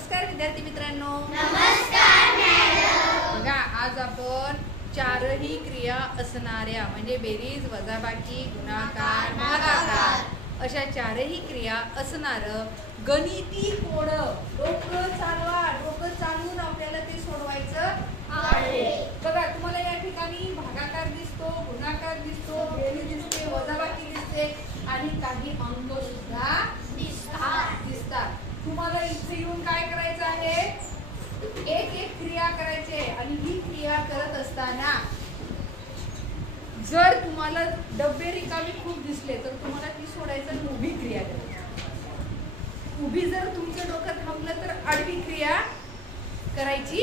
नमस्कार विद्यार्थी मित्रांनो. नमस्कार मॅडम. बघा, आज आपण चारही क्रिया असणाऱ्या म्हणजे बेरीज, वजाबाकी, गुणाकार, भागाकार अशा चारही क्रिया असणारं गणिती कोड डोकं चालवा, डोकं चालवून आपल्याला ते सोडवायचं आहे. बघा, तुम्हाला या ठिकाणी भागाकार दिसतो, गुणाकार दिसतो, बेरीज दिसते, वजाबाकी दिसते आणि काही अंक सुद्धा दिसतात. तुम्हाला इथे येऊन काय करायचं आहे, एक एक क्रिया करायची आहे. आणि ही क्रिया करत असताना जर तुम्हाला डबे रिकामी खूप दिसले तर तुम्हाला ती सोडायचं आणि उभी क्रिया करायची. उभी जर तुमचं डोकं थांबलं तर आडवी क्रिया करायची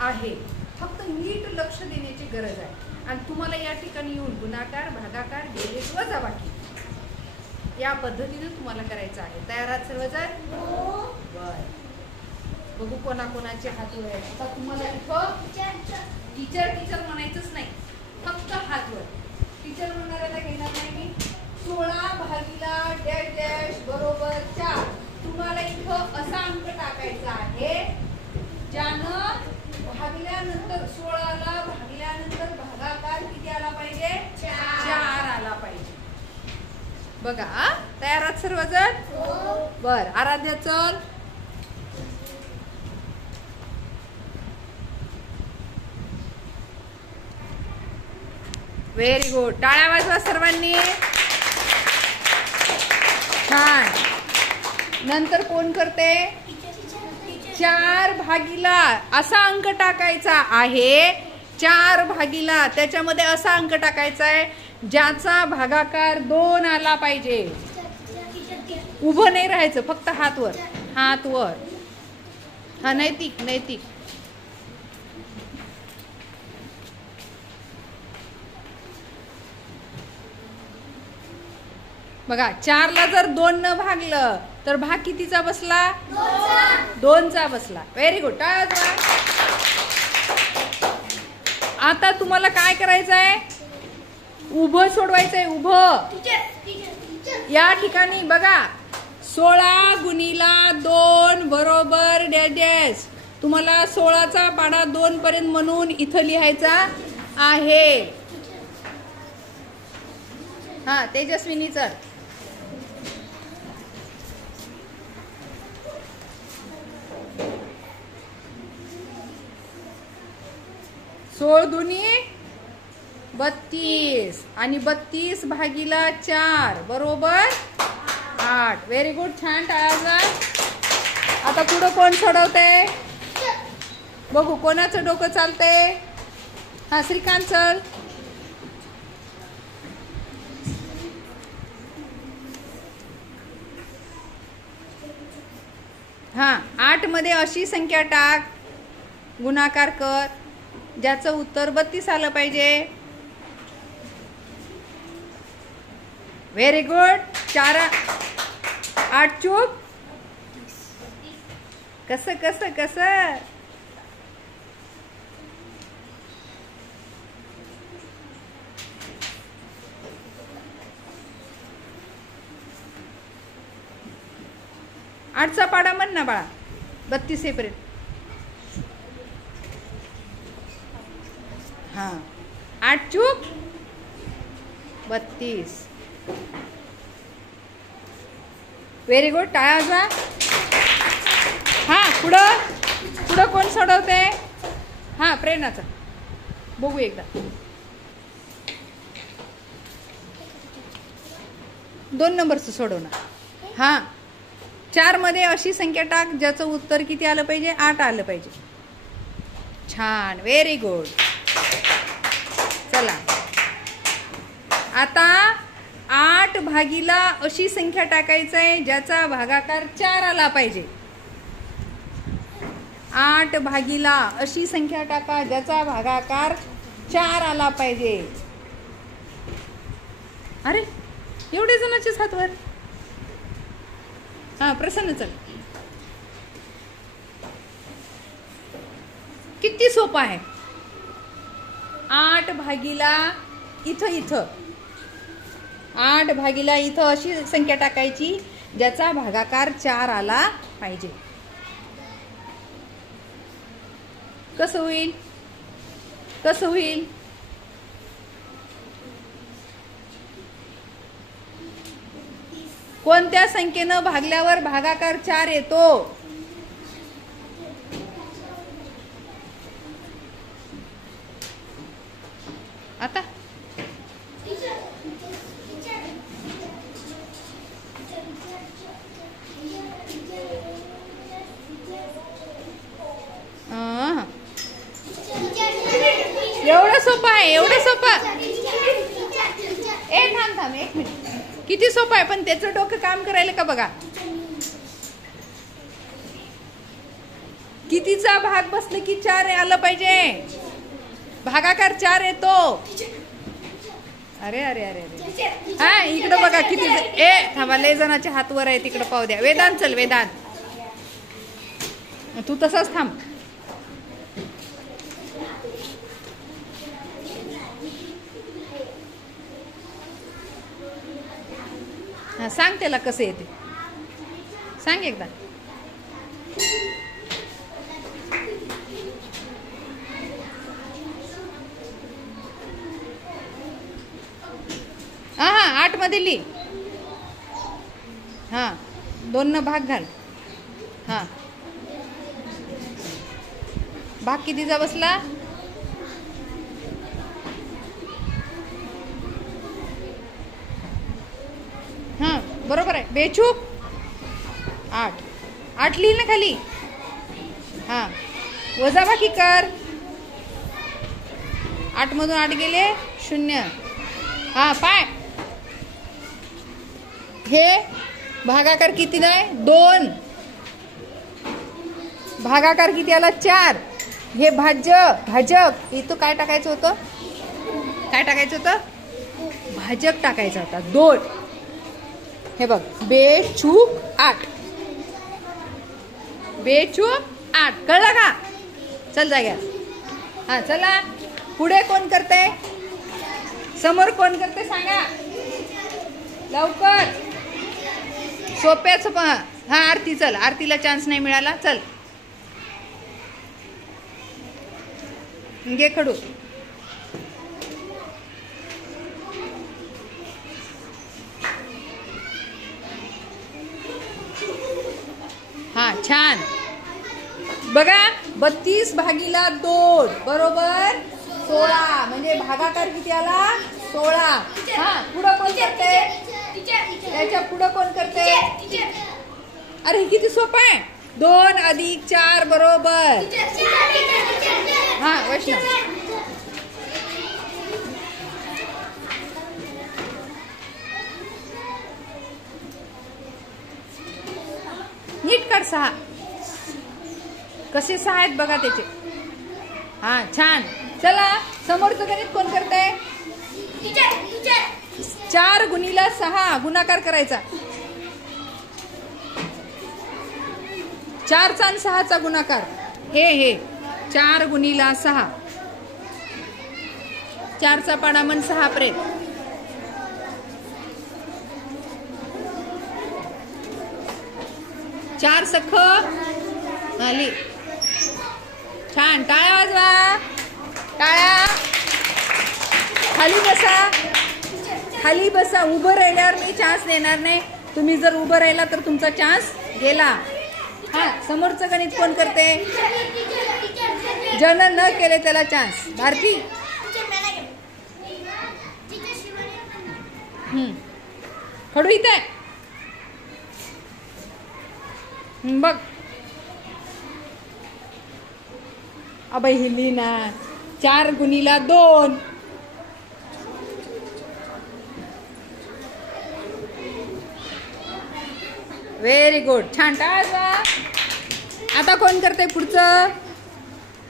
आहे. फक्त नीट लक्ष देण्याची गरज आहे. आणि तुम्हाला या ठिकाणी येऊन गुणाकार, भागाकार, बेरीज, वजाबाकी या पद्धतीने तुम्हाला करायचं आहे. तयार आहात सर्वजण? बर. बघू कोणाकोणाचे हात वर आहेत. आता तुम्हाला इथं टीचर म्हणायचंच नाही, फक्त हात वर. टीचर म्हणणाऱ्याला घेणार नाही मी. 16 भागिला डॅश डॅश बरोबर 4. तुम्हाला इथं असा अंक टाकायचा आहे ज्यानं भागल्यानंतर 16ला भागल्यानंतर भागाकार किती आला पाहिजे? 4 आला पाहिजे. बघा, तयार आहात सर्वजण? बर. आराध्या चल. Very good. टाळ्या वाजवा सर्वांनी. छान. नंतर कोण करते? 4 भागिला असा अंक टाकायचा आहे. 4 भागिला त्याच्यामध्ये असा अंक टाकायचा आहे ज्याचा भागाकार 2 आला पाहिजे. उभं नाही राहायचं, फक्त हात वर, हात वर. हा, नैतिक नैतिक. बघा, 4ला जर 2 न भागलं तर भाग कितीचा बसला? 2चा बसला. Very good. टाळ्या वाजवा. आता तुम्हाला काय करायचं आहे? उभं सोडवायचंय. उभं या ठिकाणी बघा, 16 गुणिला 2 बरोबर डॅश डॅश. तुम्हाला 16चा पाढा 2 पर्यंत म्हणून इथं लिहायचा आहे. हा, तेजस्विनी चल. सोळ दुनी 32 आणि 32 भागिला 4 बरोबर 8. Very good. छान. टाळा. आता पुढं कोण सोडवते? बघू कोणाचं डोकं चालते. हा, श्रीकांत चल. हा, 8 मध्ये अशी संख्या टाक, गुणाकार कर ज्याचं उत्तर 32 आलं पाहिजे. Very good. 4 8 चूप. कसं कसं कसं? आठचा पाडा म्हण ना बाळा, 32 पर्यंत. हा, 8 चूक 32. Very good. टाळ्या वाजवा. हा, पुढं कोण सोडवते? हा, प्रेरणाचा. बघू एकदा. 2 नंबरचं सोडवणार. हा, 4 मध्ये अशी संख्या टाक ज्याचं उत्तर किती आलं पाहिजे? 8 आलं पाहिजे. छान. Very good. चला, आता 8 भागिला अशी संख्या टाकायचं आहे ज्याचा भागाकार 4 आला पाहिजे. 8 भागिला अशी संख्या टाका ज्याचा भागाकार 4 आला पाहिजे. अरे, एवढे जणांचेच हातवर. हा, प्रसन्न चल. किती सोपं आहे. 8 भागिला इथं 8 भागिला इथं अशी संख्या टाकायची ज्याचा भागाकार 4 आला पाहिजे. कसं होईल? कसं होईल? कोणत्या संख्येनं भागल्यावर भागाकार 4 येतो? आता एवढं सोपं आहे, एवढं सोपं. थांब थांब एक मिनिट. किती सोपं आहे, पण त्याचं डोकं काम करायला का बघा. कितीचा भाग बसले की 4 आलं पाहिजे. भागाकार 4 येतो. अरे अरे अरे अरे हा इकडं बघा किती. थांबा, लय जणाचे हात वर आहे, तिकडं पाहू द्या. वेदांत चल, वेदांत तू तसाच थांब. हा सांग त्याला कसं येते, सांग एकदा. हा 8 मध्ये लिही. हा 2 न भाग घाल. हा भाग कितीचा बसला? हा बरोबर आहे. बेचूक 8 लिहिल ना खाली. हा वजाबाकी कर. 8 मधून 8 गेले 0. हा पाय. हे भागाकार किती नाही? 2. भागाकार किती आला? 4. हे भाजक इथं काय टाकायचं होतं? काय टाकायचं होतं? भाजक टाकायचा होता. 2. हे बघ, बेचूक 8. बेचूक 8 कळलं का? चल जाग्या. हा चला पुढे कोण करते? समोर कोण करते सांगा लवकर. सोप्याच पण. हा आरती चल, आरतीला चान्स नाही मिळाला. चल घे खडू. हा छान. बघा 32 भागीला 2 बरोबर 16. म्हणजे भागाकार किती आला? 16. हा पुढं कोण करते? त्याच्या पुढं कोण करते? अरे हे किती सोपं आहे. 2 अधिक 4 बरोबर. हा वैष्णव नीट काढ. 6 कसे 6 आहेत बघा त्याचे. हा छान. चला समोरचं गणित कोण करते? 4 गुणिला 6 गुणाकार करायचा. 4 चा आणि 6 चा गुणाकार. हे 4 गुणिला 6. 4 चा पाडा मन 6 पर्यंत. 4 सख आली. छान. टाळ्या वाजवा. टाळ्या. खाली बसा. खाली बसा. उभं राहिल्यावर मी चान्स देणार नाही. तुम्ही जर उभं राहिला तर तुमचा चान्स गेला. हा समोरचं गणित कोण करते? जन न केले त्याला चान्स. भारती खडू इथे आहे. बघ अबे हिली ना. 4 गुणिला 2. Very good. छान. टाळा. आता कोण करते पुढचं?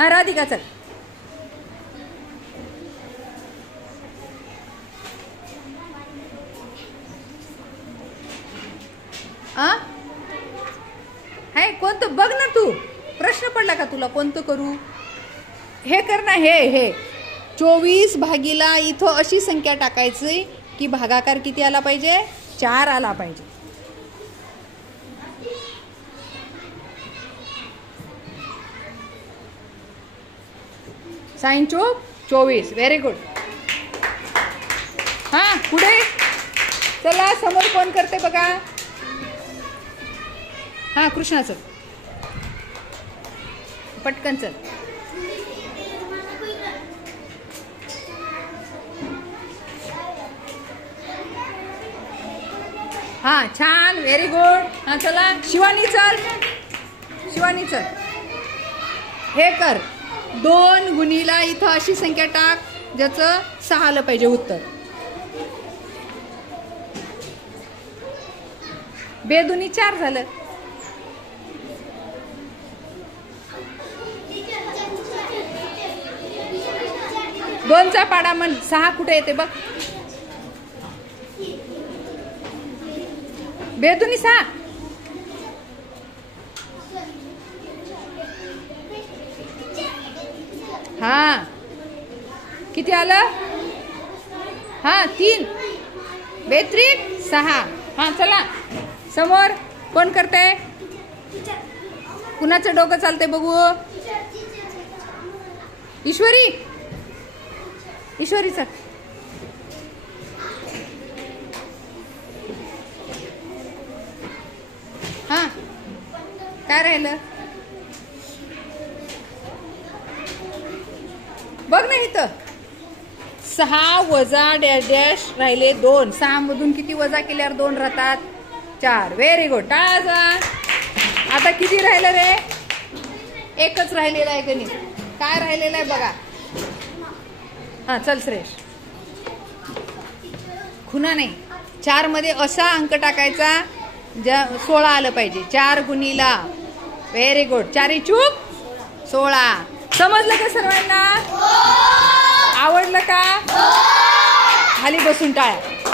हा राधिका चल. हाय कोणतं बघ ना तू. प्रश्न पडला का तुला कोणतं करू? हे कर ना. हे 24 भागीला इथं अशी संख्या टाकायची की भागाकार किती आला पाहिजे? 4 आला पाहिजे. साईन चूक 24. Very good. हां पुढे चला. समोर कोण करते बघा. हां कृष्णाचं पटकन चल. हां छान. Very good. हां चला शिवानी चल. शिवानी चल. हे कर 2 गुणीला इथं अशी संख्या टाक ज्याचं 6 आलं पाहिजे उत्तर. बेदुनी 4 झालं. दोनचा पाडा म्हण. 6 कुठे येते बघ. बेदुनी 6. हा किती आलं. हा 3 बेत्रिक 6. हा चला समोर कोण करते. कुणाचं डोकं चालते बघू. ईश्वरी. ईश्वरीचं हा काय राहिलं बघ ना इथं. 6 वजा डॅश डॅश राहिले 2. 6 मधून किती वजा केल्यावर 2 राहतात 4. Very good. टाळा. आता किती राहिलं रे. एकच राहिलेलं आहे गणित. काय राहिलेलं आहे बघा. हा चल श्रेष. खुना नाही. 4 मध्ये असा अंक टाकायचा ज्या 16 आलं पाहिजे. 4 गुणीला. Very good. 4 चूक 16. समजलं का सर्वांना. आवडलं का. खाली बसून टाळ्या.